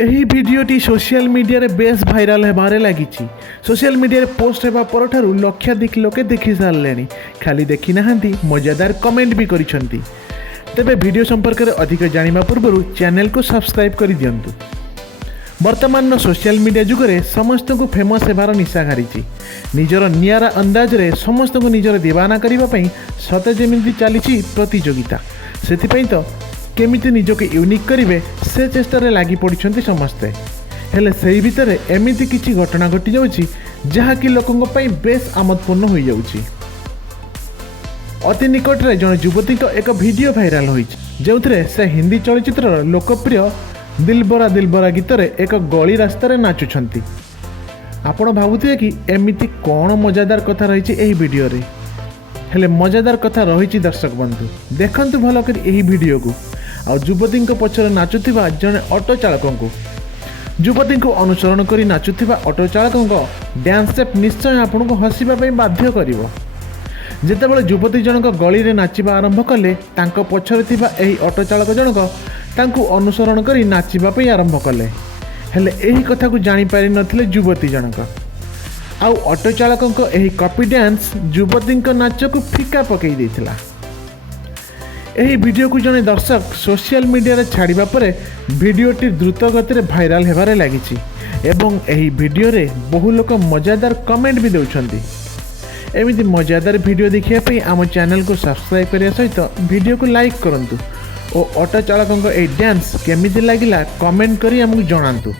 ଏହି ଭିଡ଼ିଓଟି ସୋସିଆଲ ମିଡ଼ିଆରେ ବେଶ୍ ଭାଇରାଲ ହେବାରେ ଲାଗିଛି। ସୋସିଆଲ ମିଡ଼ିଆରେ ପୋଷ୍ଟ ହେବା ପରଠାରୁ ଲକ୍ଷାଧିକ ଲୋକେ ଦେଖି ସାରିଲେଣି। ଖାଲି ଦେଖି ନାହାନ୍ତି, ମଜାଦାର କମେଣ୍ଟ ବି କରିଛନ୍ତି। ତେବେ ଭିଡ଼ିଓ ସମ୍ପର୍କରେ ଅଧିକ ଜାଣିବା ପୂର୍ବରୁ ଚ୍ୟାନେଲକୁ ସବସ୍କ୍ରାଇବ୍ କରିଦିଅନ୍ତୁ। ବର୍ତ୍ତମାନର ସୋସିଆଲ ମିଡ଼ିଆ ଯୁଗରେ ସମସ୍ତଙ୍କୁ ଫେମସ୍ ହେବାର ନିଶା ଘାରିଛି। ନିଜର ନିଆରା ଅନ୍ଦାଜରେ ସମସ୍ତଙ୍କୁ ନିଜର ଦିବାନା କରିବା ପାଇଁ ସତେ ଯେମିତି ଚାଲିଛି ପ୍ରତିଯୋଗିତା। ସେଥିପାଇଁ ତ କେମିତି ନିଜକୁ ୟୁନିକ୍ କରିବେ ସେ ଚେଷ୍ଟାରେ ଲାଗି ପଡ଼ିଛନ୍ତି ସମସ୍ତେ। ହେଲେ ସେହି ଭିତରେ ଏମିତି କିଛି ଘଟଣା ଘଟିଯାଉଛି ଯାହାକି ଲୋକଙ୍କ ପାଇଁ ବେଶ୍ ଆମୋଦପୂର୍ଣ୍ଣ ହୋଇଯାଉଛି। ଅତି ନିକଟରେ ଜଣେ ଯୁବତୀଙ୍କ ଏକ ଭିଡ଼ିଓ ଭାଇରାଲ ହୋଇଛି, ଯେଉଁଥିରେ ସେ ହିନ୍ଦୀ ଚଳଚ୍ଚିତ୍ରର ଲୋକପ୍ରିୟ ଦିଲବରା ଦିଲବରା ଗୀତରେ ଏକ ଗଳି ରାସ୍ତାରେ ନାଚୁଛନ୍ତି। ଆପଣ ଭାବୁଥିବେ କି ଏମିତି କ'ଣ ମଜାଦାର କଥା ରହିଛି ଏହି ଭିଡ଼ିଓରେ? ହେଲେ ମଜାଦାର କଥା ରହିଛି ଦର୍ଶକ ବନ୍ଧୁ, ଦେଖନ୍ତୁ ଭଲ କରି ଏହି ଭିଡ଼ିଓକୁ। ଆଉ ଯୁବତୀଙ୍କ ପଛରେ ନାଚୁଥିବା ଜଣେ ଅଟୋ ଚାଳକଙ୍କୁ, ଯୁବତୀଙ୍କୁ ଅନୁସରଣ କରି ନାଚୁଥିବା ଅଟୋ ଚାଳକଙ୍କ ଡ୍ୟାନ୍ସ ଷ୍ଟେପ୍ ନିଶ୍ଚୟ ଆପଣଙ୍କୁ ହସିବା ପାଇଁ ବାଧ୍ୟ କରିବ। ଯେତେବେଳେ ଯୁବତୀ ଜଣକ ଗଳିରେ ନାଚିବା ଆରମ୍ଭ କଲେ, ତାଙ୍କ ପଛରେ ଥିବା ଏହି ଅଟୋ ଚାଳକ ଜଣକ ତାଙ୍କୁ ଅନୁସରଣ କରି ନାଚିବା ପାଇଁ ଆରମ୍ଭ କଲେ। ହେଲେ ଏହି କଥାକୁ ଜାଣିପାରିନଥିଲେ ଯୁବତୀ ଜଣକ। ଆଉ ଅଟୋ ଚାଳକଙ୍କ ଏହି କପି ଡ୍ୟାନ୍ସ ଯୁବତୀଙ୍କ ନାଚକୁ ଫିକା ପକାଇ ଦେଇଥିଲା। ଏହି ଭିଡ଼ିଓକୁ ଜଣେ ଦର୍ଶକ ସୋସିଆଲ ମିଡ଼ିଆରେ ଛାଡ଼ିବା ପରେ ଭିଡ଼ିଓଟି ଦ୍ରୁତ ଗତିରେ ଭାଇରାଲ ହେବାରେ ଲାଗିଛି ଏବଂ ଏହି ଭିଡ଼ିଓରେ ବହୁ ଲୋକ ମଜାଦାର କମେଣ୍ଟ ବି ଦେଉଛନ୍ତି। ଏମିତି ମଜାଦାର ଭିଡ଼ିଓ ଦେଖିବା ପାଇଁ ଆମ ଚ୍ୟାନେଲକୁ ସବସ୍କ୍ରାଇବ୍ କରିବା ସହିତ ଭିଡ଼ିଓକୁ ଲାଇକ୍ କରନ୍ତୁ ଓ ଅଟୋ ଚାଳକଙ୍କ ଏହି ଡ୍ୟାନ୍ସ କେମିତି ଲାଗିଲା କମେଣ୍ଟ କରି ଆମକୁ ଜଣାନ୍ତୁ।